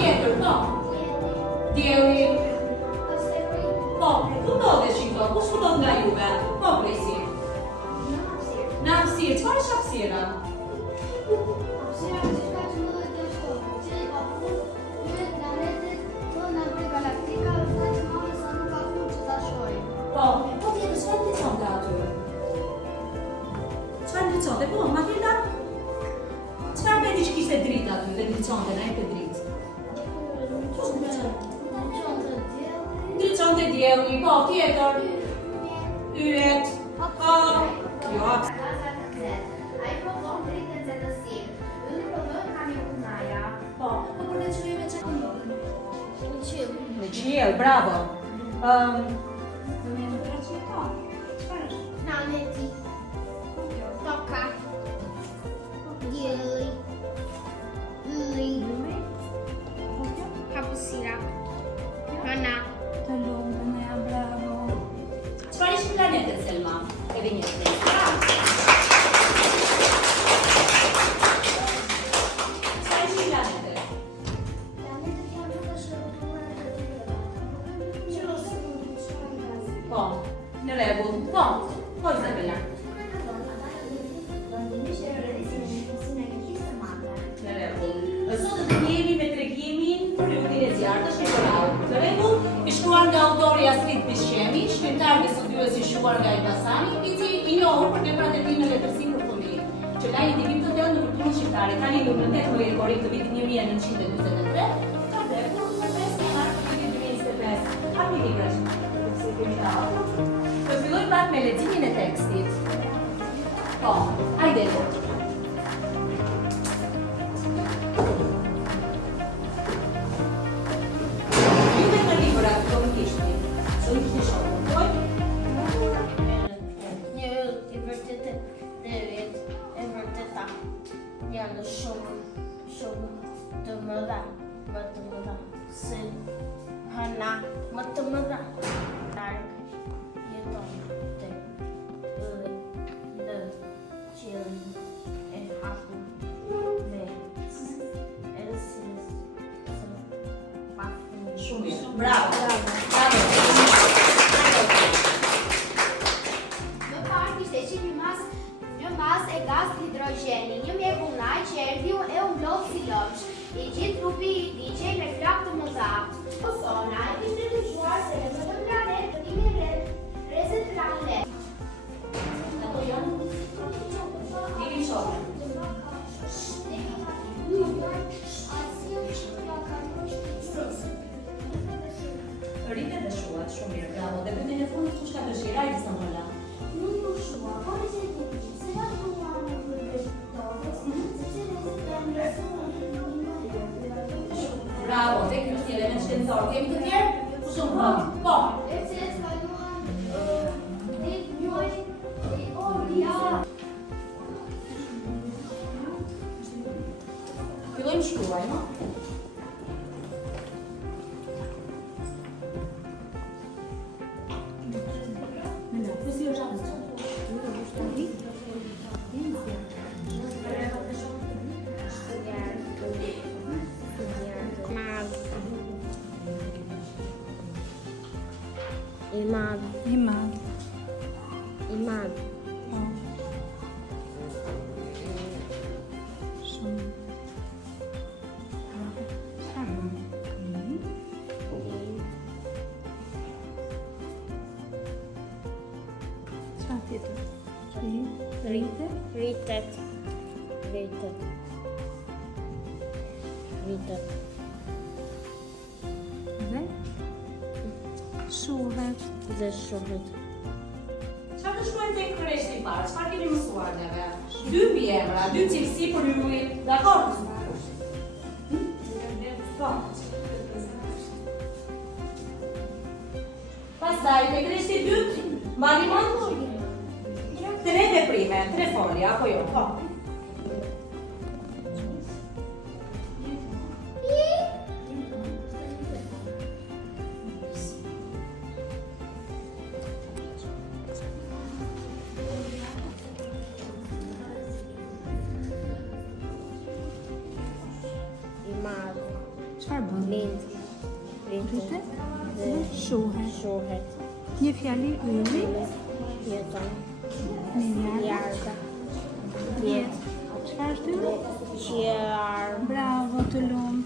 Tjetër, po. Dielli. Po, ku ndodhet shiko? Kush ndodh nga juve? Po, presi. Në hapësirë, çfarë është hapësira? Po, tjetër, çfarë ndiqonte aty? Çfarë ndiqonte? Po, Matilda? Çfarë vendi që kishte dritë aty dhe ndiqonte, na e dritë? Ndiqonte dielli, po, tjetër. Yjet. Po, jo, Ai provon dritën zetësin. Ylli provon kamionaja. po. Po për të çuime çfarë ndodhi? Në qiell. Në qiell, bravo. Planeti. Toka. Dielli. Ylli. Hapësira. Hëna. Të lumë, bravo. Çfarë ishte planetet, Selma? Edhe një herë. Çfarë ishte planetet? Planetet janë duke shërbëtuar të tjera. Po, në rregull. Po, po Izabela. Në rregull. Sot do të jemi me tregimin për lutin e zjarrtës Nicolau. Në rregull, i shkruar nga autori Astrid Bishemi, shkrimtar dhe studiues i shuar nga Elbasani, i cili i njohur për veprat e tij në letërsinë për fëmijë, që nga individ të thellë në kulturën shqiptare, ka lindur në 18 korrik të vitit 1943, ka vdekur në 5 janar të vitit 2025. Hapi librash. Do filloj pak me leximin e tekstit. Po, hajde. Juve në libra do më kishni. Së një kishni shohë. Poj? Një yll i vërtetë dhe yjet e vërteta janë shumë të mëdha, më të mëdha se hëna më të mëdha. Larg jeton te ylli në qiellin e hapur me elësisë së pafund. Shumë mirë. Bravo. Bravo. Më parë kishte qenë një mas e gaz hidrogjeni, një mjekullnaj që erdhi e u mblodh si lopsh. I gjithë trupi i diqej me flak të mëdha. Osona e kishte dyshuar se në çdo planet kemi rrezet planet. Ato janë dini shohë. Rritet dhe shuat, shumë mirë, bravo. Dhe pyetjen e fundit kush ka dëshirë? Ai Samuela. Nuk u shua, por i se të një, se ka shua në përveç tokës, se që rrezet të njësuar në një. Bravo, tek në një element shkencor. Kemi të tjerë? Shumë po. Po. E cilët kaluan ditë njoj e orja. Fillojmë shkruaj, no? Imad. Po. Shumë. Bravo. Bravo. Çfarë tjetër? Rritet. Dhe shuhet. Çfarë të shkruajmë tek kërreshti i parë? Çfarë kemi mësuar neve? 2 emra, 2 cilësi për ylli. Dakor? Po. Pastaj tek kërreshti i dytë, mbani mend? 3 veprime, 3 folje, apo jo? Po. Çfarë çfarë bën? Lind. Rritet dhe shuhet. Shuhet. Një fjali ylli, Jeton. miliard, Jarda. jetë. Çfarë është ylli? Qjar. Bravo, të lumë.